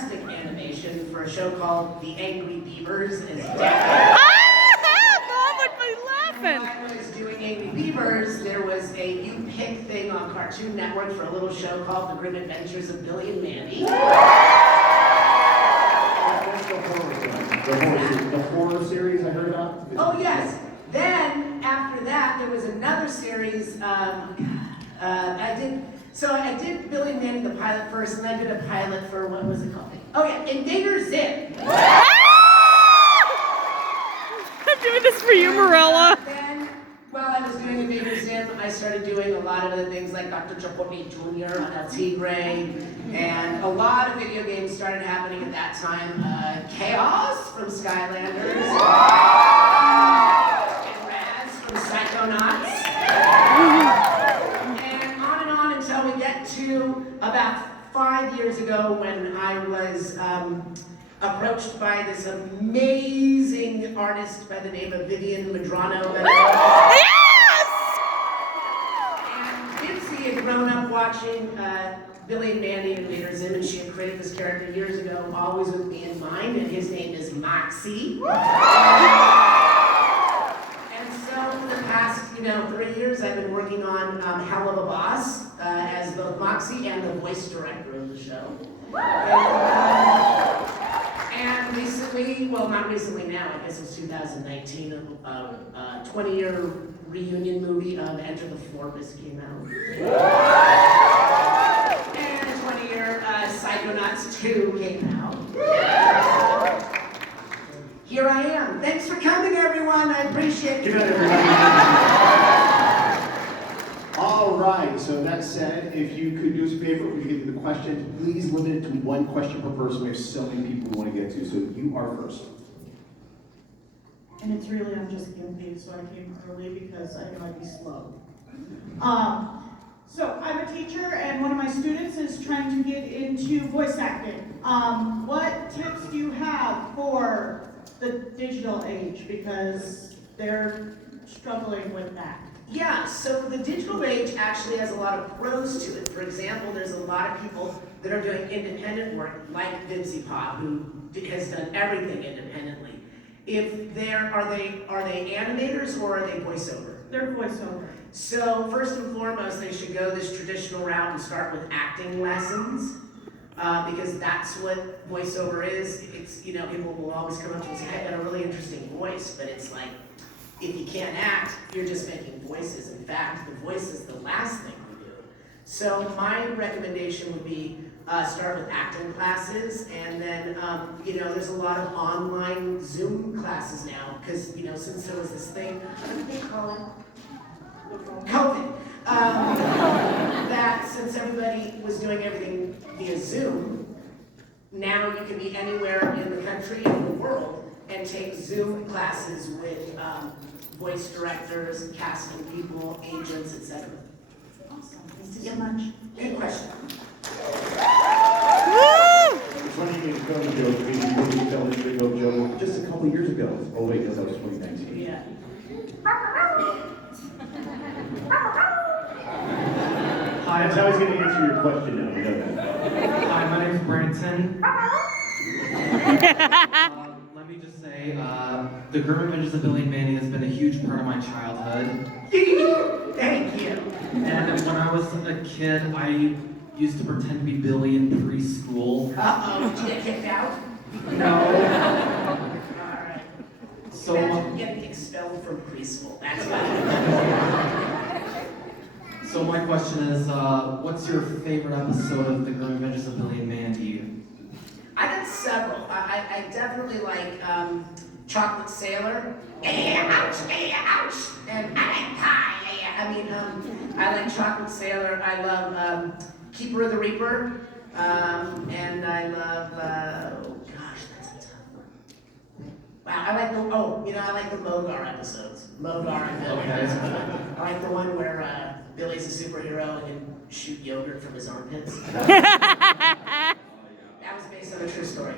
domestic animation for a show called The Angry Beavers as Dad. Mom would be laughing. When I was doing Angry Beavers, there was a You Pick thing on Cartoon Network for a little show called The Grim Adventures of Billy and Mandy. The horror series I heard about? Oh yes. Then after that, there was another series. I did Billy and Mandy the pilot first, and I did a pilot for what was it called? Oh yeah, Invader Zim. I'm doing this for you, Morella. Then, while I was doing Invader Zim, I started doing a lot of other things like Dr. Chipotle Jr. on El Tigre, and a lot of video games started happening at that time. Chaos from Skylanders, and Raz from Psychonauts, and on until we get to about 5 years ago when I was approached by this amazing artist by the name of Vivian Madrano. Yes! And Dipsy had grown up watching Billy and Mandy and Invader Zim, and she had created this character years ago, always with me in mind, and his name is Moxie. And so for the past, 3 years, I've been working on Hell of a Boss as both Moxie and the voice director of the show. And recently, well, not recently now, I guess it was 2019, a 20-year reunion movie of Enter the Florpus came out. And a 20-year Psychonauts 2 came out. Here I am. Thanks for coming, everyone. I appreciate it. Good night, everybody. All right, so that said, if you could do us a favor, we get to the questions. Please limit it to one question per person. We have so many people we want to get to, so you are first. And it's really, I'm just guilty, so I came early because I know I'd be slow. So I'm a teacher, and one of my students is trying to get into voice acting. What tips do you have for the digital age? Because they're struggling with that. Yeah, so the digital age actually has a lot of pros to it. For example, there's a lot of people that are doing independent work, like Dipsy Pop, who has done everything independently. If are they animators or are they voiceover? They're voiceover. So first and foremost, they should go this traditional route and start with acting lessons, because that's what voiceover is. It's, people will always come up to you and say, I've got a really interesting voice, but it's like, if you can't act, you're just making voices. In fact, the voice is the last thing you do. So my recommendation would be start with acting classes, and then, there's a lot of online Zoom classes now, because, since there was this thing, what did they call it? COVID. That since everybody was doing everything via Zoom, now you can be anywhere in the country, in the world, and take Zoom classes with voice directors, casting people, agents, etc. Awesome. Thank you so much. Good question. It's funny you made a film joke, because you were telling the joke just a couple years ago. Oh wait, because that was 2019. Yeah. Hi, that's how he's going to answer your question now. You know that. Hi, my name's Branson. Let me just say, The Grim Adventures of Billy and Mandy has been a huge part of my childhood. Thank you. And when I was a kid, I used to pretend to be Billy in preschool. Uh-oh, did you get kicked out? No. Alright. So, Imagine getting expelled from preschool. That's what so my question is, what's your favorite episode of The Grim Adventures of Billy and Mandy? I got several. I definitely like Chocolate Sailor. Ouch, ouch. And I like pie. I like Chocolate Sailor. I love Keeper of the Reaper. And I love, oh gosh, that's a tough one. Wow, I like the Mogar episodes. Mogar and Billy. Okay. I like the one where Billy's a superhero and can shoot yogurt from his armpits. That was based on a true story.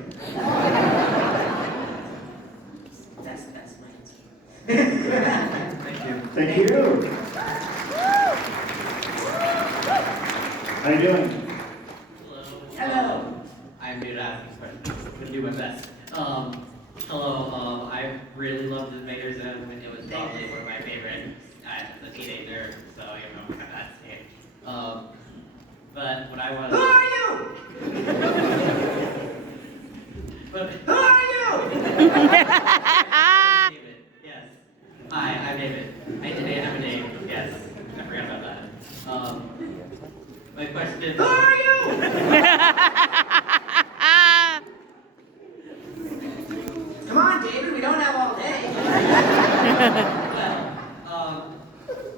That's my answer. Thank you. Thank you. How you doing? Hello. I'm good at asking questions. I'm gonna do my best. Hello, I really loved Invaders Zim. It was probably one of my favorites as a teenager, so you know, kind of that stage. But when I was... Who are you? But, Who are you? David, yes. Hi, I'm David. I today have a name, yes. I forgot about that. My question is... Who are you? Come on, David, we don't have all day. Well,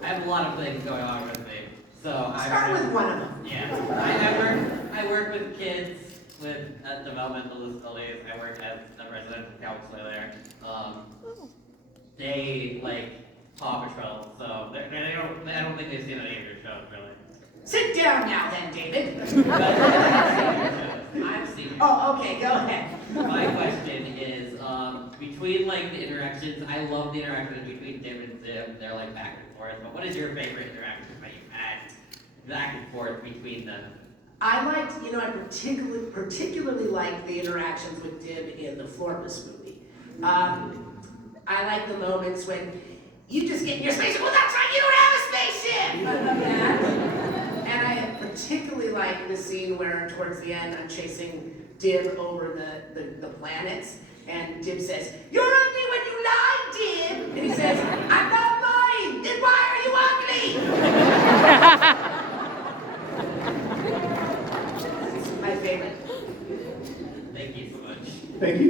I have a lot of things going on with me. So Start with one of them. Yeah, I work with kids with developmental disabilities. I work as a residential counselor there. They like Paw Patrol, so I don't think they've seen any of your shows really. Sit down now then, David. I've seen it. Oh, okay, go ahead. My question is, between like the interactions, I love the interactions between David and Zim. They're like back and forth. But what is your favorite interaction that you've had back and forth between them? I liked, I particularly liked the interactions with Dib in the Florpus movie. I like the moments when you just get in your spaceship. Well, that's right, you don't have a spaceship! I love that. And I particularly like the scene where, towards the end, I'm chasing Dib over the planets, and Dib says, "You're ugly when you lie, Dib!" And he says, "I'm not lying! Then why are you ugly?" It's my favorite. Thank you so much. Thank you.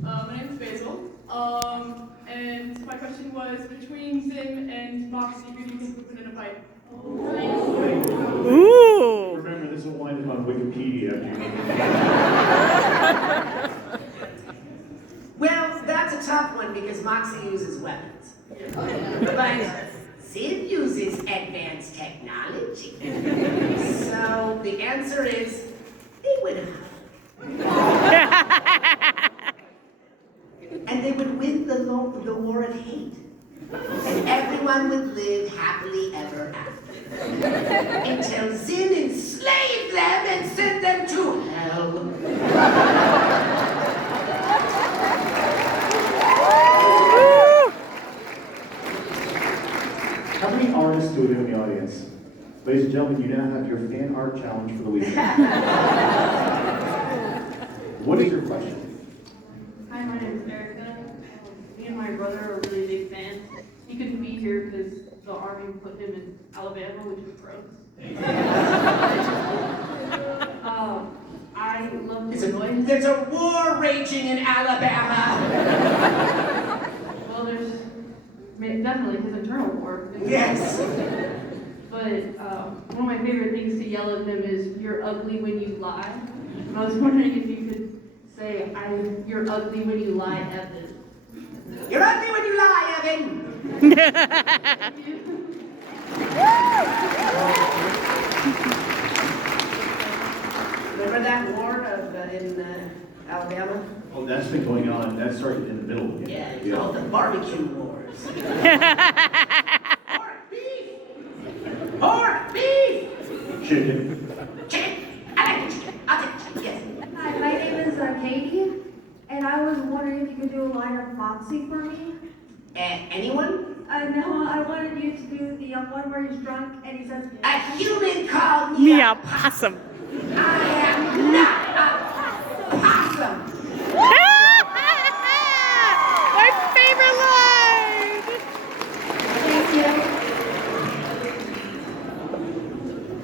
My name is Basil. And my question was, between Zim and Moxie, who do you think would win in a fight? Ooh. Remember, this will wind up on Wikipedia. Well, that's a tough one because Moxie uses weapons. But Zim uses advanced technology. So the answer is, they would and they would win the war of hate. And everyone would live happily ever after. Until Zim enslaved them and sent them to hell. How many artists do we have in the audience? Ladies and gentlemen, you now have your fan art challenge for the weekend. What is your question? Hi, my name is Erica. Me and my brother are really big fans. He couldn't be here because the Army put him in Alabama, which is gross. I love the noise. There's a war raging in Alabama. Well, there's definitely his internal war. Yes. But one of my favorite things to yell at them is, "You're ugly when you lie." And I was wondering if you could say, "You're ugly when you lie, Evan." You're ugly when you lie, Evan. Remember that war in Alabama? Oh, that's been going on. That started in the middle. Yeah, it's called the barbecue wars. Pork beef! Pork beef! Chicken. Chicken! I like the chicken. I'll take chicken, yes. Hi, my name is Katie, and I was wondering if you could do a line of Moxie for me. Anyone? No, I wanted you to do the one where he's drunk and he says, A human called me Me a possum. I am not a possum. My favorite line. "Thank you."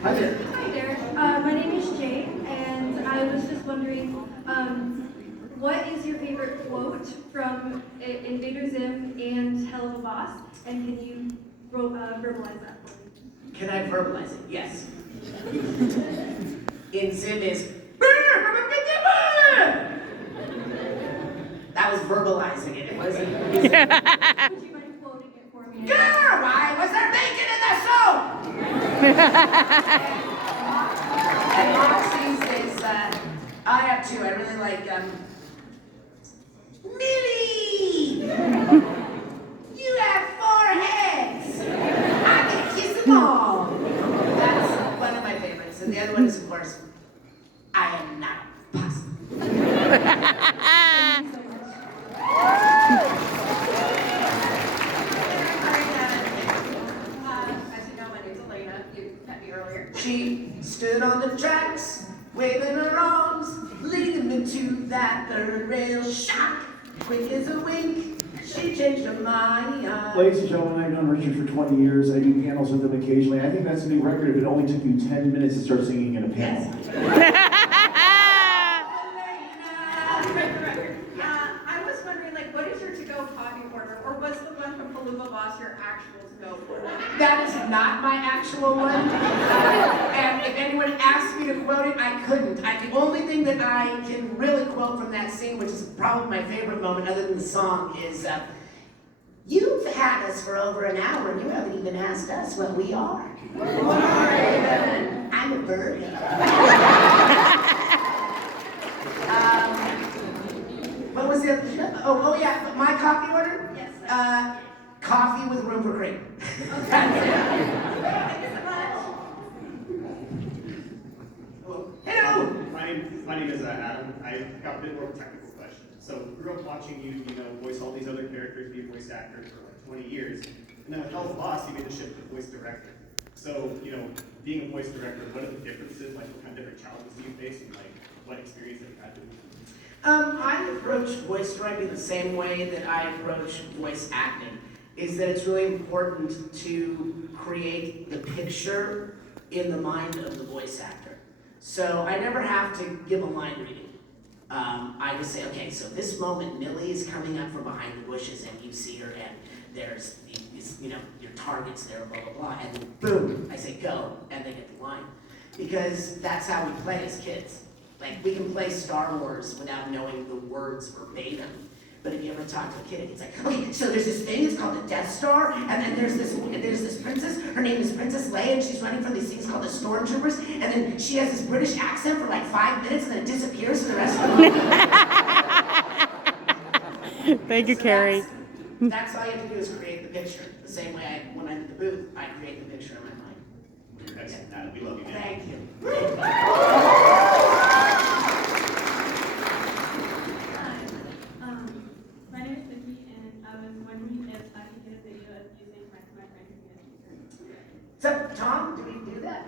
Hi there. Hi there. My name is Jane, and I was just wondering, what is your favorite quote from Invader Zim and Hell of a Boss? And can you verbalize that for me? Can I verbalize it? Yes. In Zim is. That was verbalizing it. It wasn't. Would you mind quoting it for me? Girl, why was there bacon in the soup? And Moxie's is, I have two. I really like, Millie! my Ladies and gentlemen, I've known Richard for 20 years. I do panels with him occasionally. I think that's a new record if it only took you 10 minutes to start singing in a panel. I was wondering, like, what is your to-go coffee order, or was the one from Palooza Boss your actual to-go order? That is not my actual one. And if anyone asked me to quote it, I couldn't. The only thing that I can really quote from that scene, which is probably my favorite moment other than the song, is, you've had us for over an hour and you haven't even asked us what we are. What are you? I'm a bird. What was the other? Oh yeah, my coffee order? Yes, sir. Coffee with room for cream. Okay. Thank you so much. Hello. My name is Adam. I've got a bit more of a technical question. So grew up watching you, voice all these other characters, be a voice actor for like 20 years. And then with Hell's Boss, you made the shift to voice director. So, being a voice director, what are the differences? Like, what kind of different challenges do you face, and like, what experience have you had doing this? I approach voice directing the same way that I approach voice acting, is that it's really important to create the picture in the mind of the voice actor. So I never have to give a line reading. I just say, okay, so this moment, Millie is coming up from behind the bushes and you see her and there's these, your targets there, blah, blah, blah, and then boom, I say go, and they get the line. Because that's how we play as kids. Like, we can play Star Wars without knowing the words verbatim. But if you ever talk to a kid, it's like, okay, so there's this thing, it's called the Death Star, and then there's this princess, her name is Princess Leia, and she's running from these things called the Stormtroopers, and then she has this British accent for like 5 minutes, and then it disappears for the rest of the movie. Thank you, Carrie. That's all you have to do is create the picture. The same way when I'm in the booth, I create the picture in my mind. Excellent, Adam. We love you, man. Thank you. My name is Vicky, and I was wondering if I could get a video of you saying my friend who gets So, Tom, do we do that?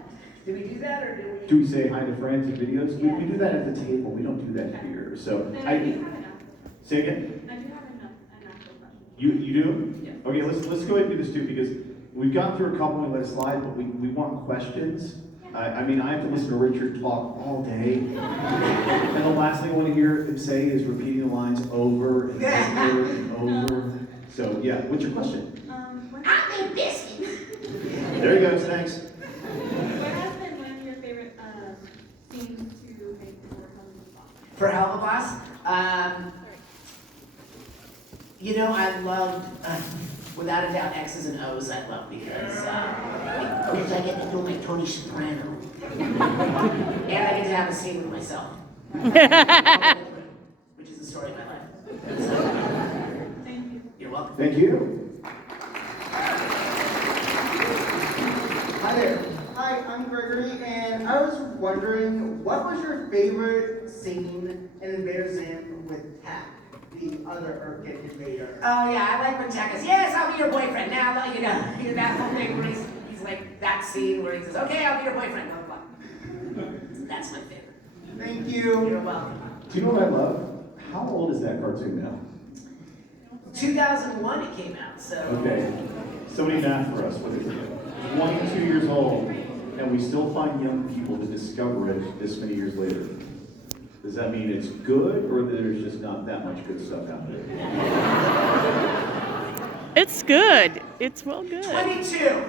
Do we do that, or do we? Do we say hi to friends in videos? Yeah. We do that at the table. We don't do that here. So Then I do have enough. say again. I do have enough an actual question. You do? Yes. Okay, let's go ahead and do this too, because we've gone through a couple and let it slide, but we want questions. I mean, I have to listen to Richard talk all day. And the last thing I want to hear him say is repeating the lines over and over and over. So yeah, what's your question? I'm a biscuit. There he goes, thanks. What has been one of your favorite scenes to make for Hell's Boss? For Hell of a Boss, I loved, without a doubt, X's and O's I love because I get to feel like Tony Soprano. And I get to have a scene with myself. Which is the story of my life. So, Thank you. you're welcome. Thank you. Hi there. Hi, I'm Gregory, and I was wondering, what was your favorite scene in Invader Zim with Tack, the other Urkin invader? Oh yeah, I like when Jack goes, yes, I'll be your boyfriend. Now, that whole thing where he's like, that scene where he says, okay, I'll be your boyfriend, blah, blah, blah. That's my favorite. Thank you. You're welcome. Do you know what I love? How old is that cartoon now? 2001 it came out, so. Okay, somebody math for us. What is it? 22 years old, and we still find young people to discover it this many years later. Does that mean it's good, or there's just not that much good stuff out there? It's good. It's well good. 22. There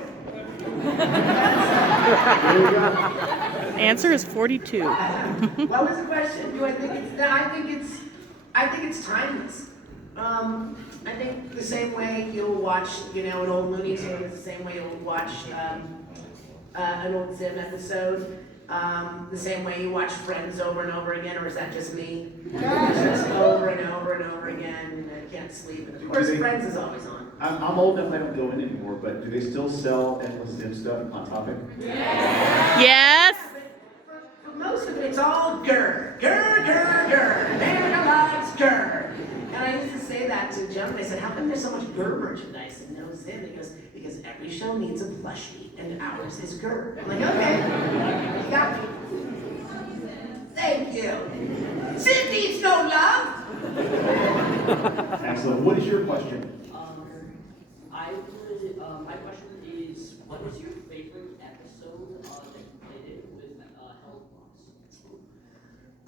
you go. Answer is 42. What was the question? Do I think it's? I think it's timeless. I think the same way you'll watch, an old Looney Tunes, the same way you'll watch an old Zim episode, the same way you watch Friends over and over again, or is that just me? Just over and over and over again, and I can't sleep. And of course, Friends is always on. I'm old enough I don't go in anymore, but do they still sell endless Zim stuff on Topic? Yes. For most of it, it's all grr, grr, grr, grr. America loves grr. And I used to say that to Jim, and I said, how come there's so much grr merchandise and no Zim? He goes, because every show needs a plushie, and ours is grr. I'm like, okay, you got me. Thank you. Zim needs no love. Excellent. What is your question? my question is, what is your favorite episode that you played in with Hell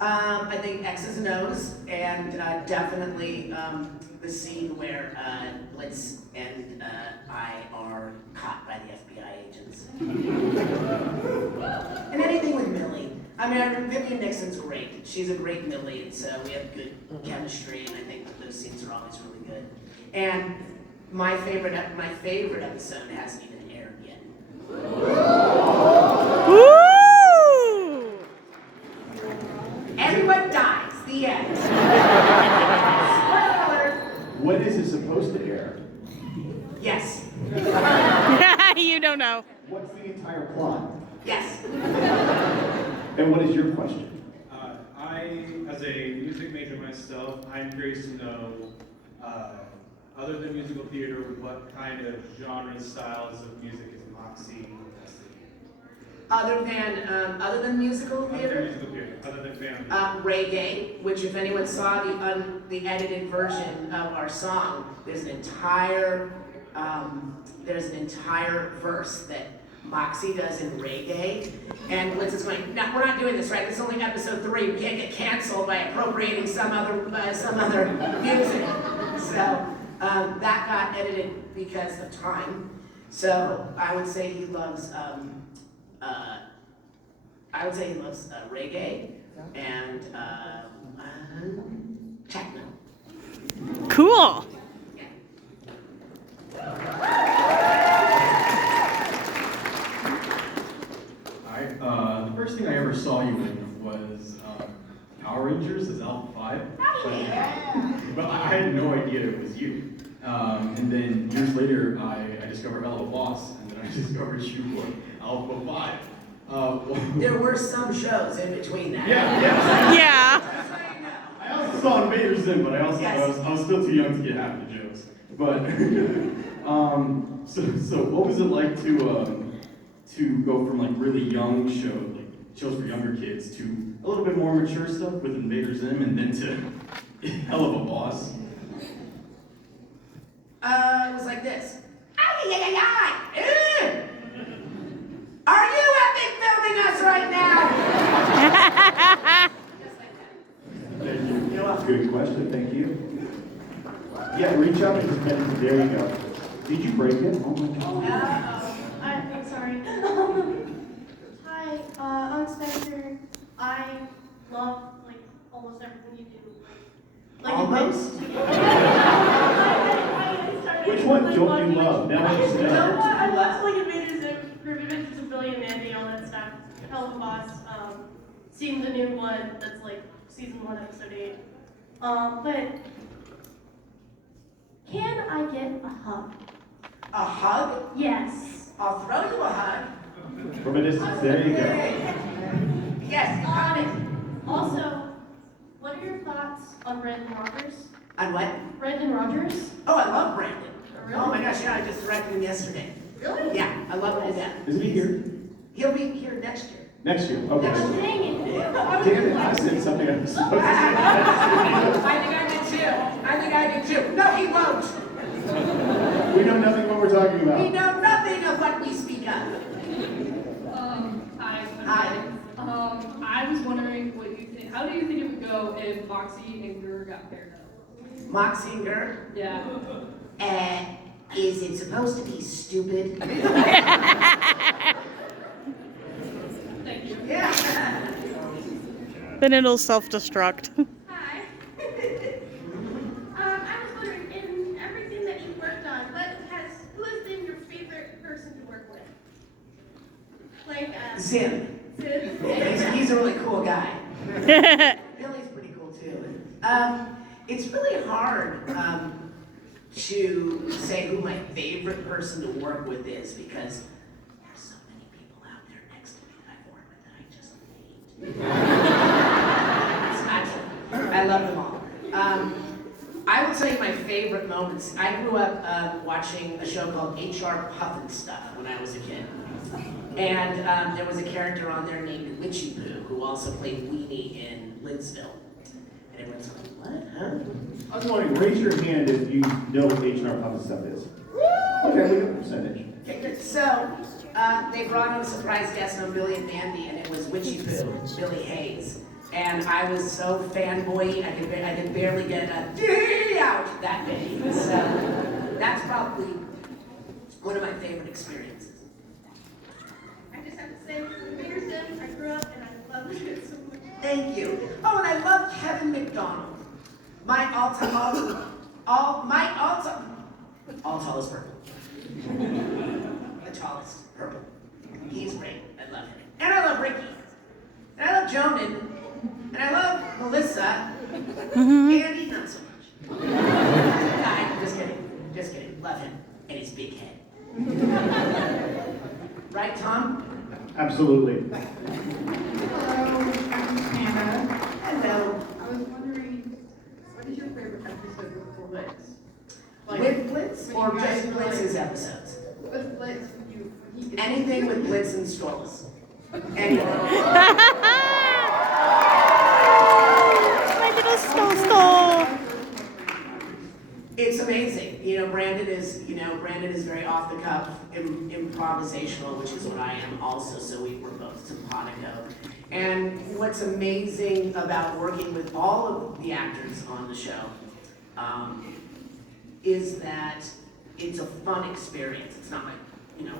Boss? I think X's and O's, and definitely the scene where Blitz and I are caught by the FBI agents. And anything with Millie. I mean, Vivian Nixon's great. She's a great Millie, and so we have good chemistry, and I think that those scenes are always really good. And my favorite episode hasn't even aired yet. Woo! Everyone dies. The end. Spoiler alert. When is it supposed to air? Yes. You don't know. What's the entire plot? Yes. And what is your question? I, as a music major myself, I'm curious to know, other than musical theater, what kind of genre styles of music is Moxie? Other than musical theater? Other than family. Reggae, which if anyone saw the edited version of our song, there's an entire verse that Moxie does in reggae, and Blitz is going, no, we're not doing this, right? This is only episode 3. We can't get canceled by appropriating some other music. So that got edited because of time. So I would say he loves reggae and techno. Cool. The first thing I ever saw you in was Power Rangers as Alpha 5. But I had no idea it was you. And then years later, I discovered Hell of a Boss, and then I discovered you were Alpha 5. There were some shows in between that. Yeah. I also saw Invader Zim, but I was still too young to get half the jokes. But so what was it like to go from like really young shows for younger kids to a little bit more mature stuff with Invader Zim, and then to Hell of a Boss? It was like this. Are you epic filming us right now? Just like that. Thank you. Good question, thank you. Yeah, reach up and just bend it. There you go. Did you break it? Oh my god. I'm sorry. Hi, I'm Spencer. I love almost everything you do. Almost? Which one don't you love? Now I understand. I love Invader Zim, Groovy Adventures of Billy and Mandy, all that stuff. Hell of a Boss. Seeing the new one that's season 1, episode 8. But can I get a hug? A hug? Yes. I'll throw you a hug. From a distance, there you go. Yes, got it. Also, what are your thoughts on Brandon Rogers? On what? Brandon Rogers? Oh, I love Brandon. Really? Oh my gosh, yeah, I just directed him yesterday. Really? Yeah, I love him to death. Isn't he here? He'll be here next year. Next year, okay. Dang it. Damn it, I said something I was supposed to say. I think I did too. No, he won't. We know nothing what we're talking about. We know nothing of what we speak of. Hi. Hi. I was wondering what you think. How do you think it would go if Moxie and Gur got paired up? Moxie and Gur? Yeah. Is it supposed to be stupid? Thank you. Yeah. Then it'll self-destruct. Hi. I was wondering, in everything that you've worked on, who has been your favorite person to work with? Zim. Zim? Yeah, he's a really cool guy. Billy's pretty cool too. It's really hard to say who my favorite person to work with is because there's so many people out there next to me that I've worked with that I just hate. It's not true. I love them all. I will tell you my favorite moments. I grew up watching a show called HR Puffin Stuff when I was a kid. And there was a character on there named Witchy Poo who also played Weenie in Lidsville. Everyone's like, what, huh? I was wondering, raise your hand if you know what H&R Puppet stuff is. Okay, we got a percentage. Okay, good. So, they brought in a surprise guest on Billy and Mandy, and it was Witchy Poo, Billy Hayes. And I was so fanboy, I could barely get a D out that day. So, that's probably one of my favorite experiences. I just have to say, Invader Zim, I grew up and I love it so much. Thank you. Oh, and I love Kevin McDonald. My all-time is purple. The tallest, purple. He's great. I love him. And I love Ricky. And I love Jonan. And I love Melissa. Andy, not so much. Just kidding. Just kidding. Love him. And his big head. Right, Tom? Absolutely. Hello, I'm Hannah. Hello. I was wondering, what is your favorite episode of Blitz? With Blitz when or you guys just were Blitz's like- episodes? With Blitz, when he gets Anything with Blitz and Strolls. Anything. My little stole. It's amazing. Brandon is very off the cuff, improvisational, which is what I am also, so we're both simpatico. And what's amazing about working with all of the actors on the show is that it's a fun experience. It's not like,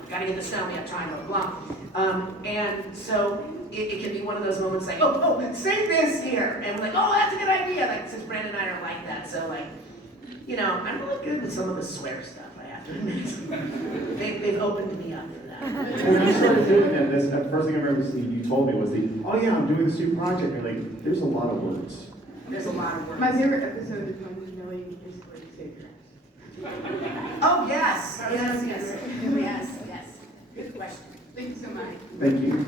gotta get this done, we have time, blah, blah, blah. And so it can be one of those moments like, oh, say this here. And we're like, oh, that's a good idea. Like, since Brandon and I are like that, so like, I'm really good with some of the swear stuff, I have to admit. They've opened me up for that. When you started doing that, the first thing I remember seeing you told me was oh yeah, I'm doing this new project. You're like, there's a lot of words. There's a lot of words. My favorite episode is when Millie is like Savior. Oh, yes. Yes. Good question. Thank you so much. Thank you.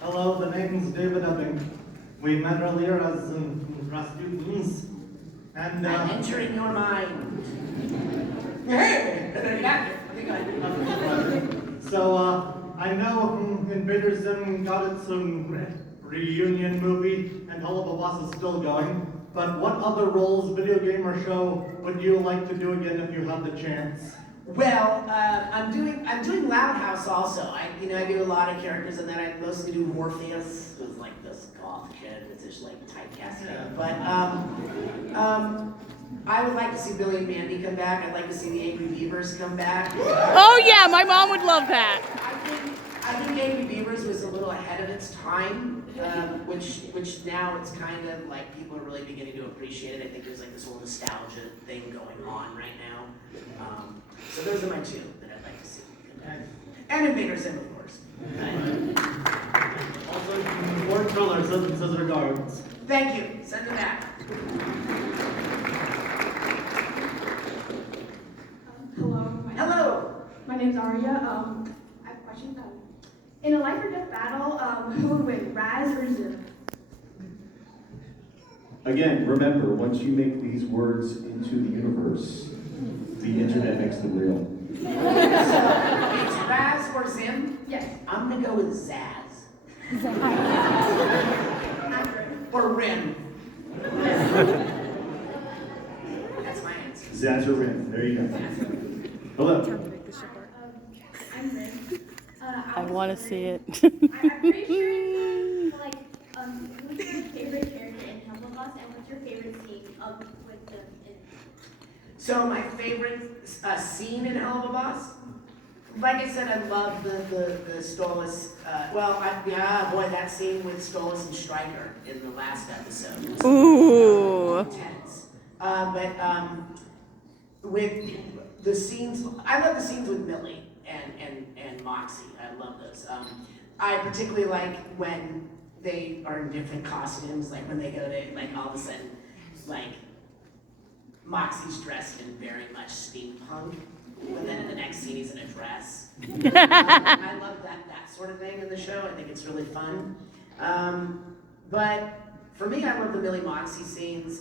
Hello, the name is David Epping. We met earlier as Rasputin's, and I'm entering your mind. Hey! So I know Invader Zim got its reunion movie, and Hell of a Boss is still going. But what other roles, video game or show, would you like to do again if you had the chance? Well, I'm doing Loud House also. I do a lot of characters, and then I mostly do Morpheus, who's like this goth kid with this like typecasting. Yeah. But I would like to see Billy and Mandy come back. I'd like to see the Angry Beavers come back. Oh yeah, my mom would love that. I think Angry Beavers was a little ahead of its time, which now it's kind of like people are really beginning to appreciate it. I think there's like this whole nostalgia thing going on right now. So those are my two that I'd like to see. And Invader Zim, of course. Also, Ward Thriller says regards. Thank you. Send them back. Hello. My name's Aria. I have a question. In a life or death battle, who would win, Raz or Zim? Again, remember, once you make these words into the universe, the internet makes them real. So, it's Raz or Zim? Yes. I'm gonna go with Zaz. Or Rim. That's my answer. Zaz or Rin. There you go. Hello. I'm Rin. I want to see it. I'm pretty sure it's like, who's your favorite character in Hufflepuff, and what's your favorite scene with them in it? So my favorite scene in Hell of a Boss? Like I said, I love the Stolas, that scene with Stolas and Stryker in the last episode. Was Ooh. intense. With the scenes, I love the scenes with Millie and Moxie. I love those. I particularly like when they are in different costumes, like when they go to, like all of a sudden, like Moxie's dressed in very much steampunk, but then in the next scene he's in a dress. I love that sort of thing in the show. I think it's really fun. But for me, I love the Millie Moxie scenes,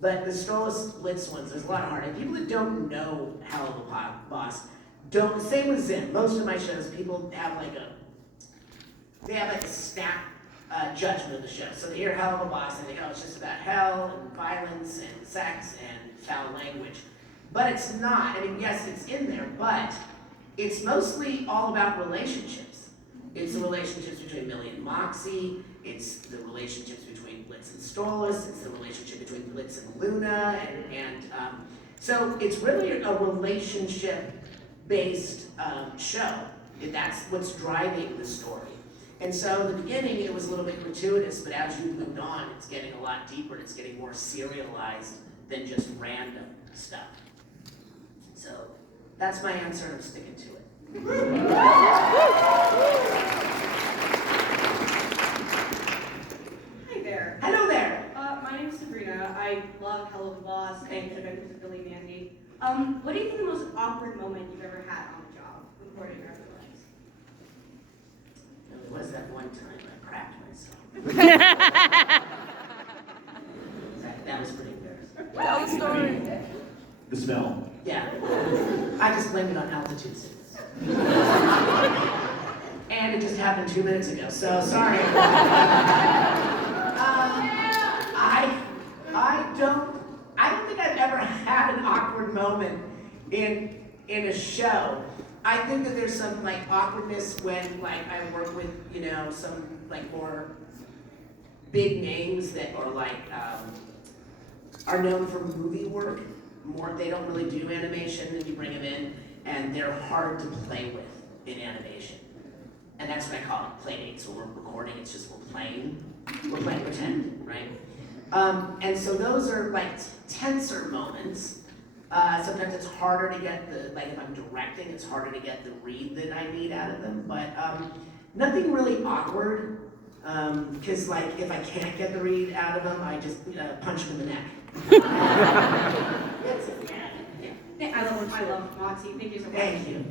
but the Stolas Blitz ones, there's a lot of heart. And people that don't know Hell of a Boss don't. Same with Zim. Most of my shows, people have like they have like a snap judgment of the show. So they hear Hell of a Boss and they go, oh, it's just about hell and violence and sex and foul language. But it's not. I mean, yes, it's in there, but it's mostly all about relationships. It's the relationships between Millie and Moxie. It's the relationships between Blitz and Stolas. It's the relationship between Blitz and Luna. So it's really a relationship-based show. That's what's driving the story. And so in the beginning, it was a little bit gratuitous, but as you moved on, it's getting a lot deeper. It's getting more serialized than just random stuff. So that's my answer, and I'm sticking to it. Hi there. Hello there. My name is Sabrina. I love Hell of a Boss and Adventures of Billy Mandy. What do you think the most awkward moment you've ever had on the job, recording or otherwise? There was that one time I cracked myself. that was pretty embarrassing. Tell the story. The smell. Yeah. I just blamed it on altitude sickness. And it just happened 2 minutes ago, so sorry. I don't think I've ever had an awkward moment in a show. I think that there's some like awkwardness when like I work with, you know, some like more big names that are like are known for movie work. More, they don't really do animation, and you bring them in, and they're hard to play with in animation. And that's what I call it, play dates. So we're recording, it's just we're playing pretend, right? And so those are like tenser moments. Sometimes it's harder to get like if I'm directing, it's harder to get the read that I need out of them, but nothing really awkward, because like if I can't get the read out of them, I just punch them in the neck. I love Moxie. Thank you so much. Thank you.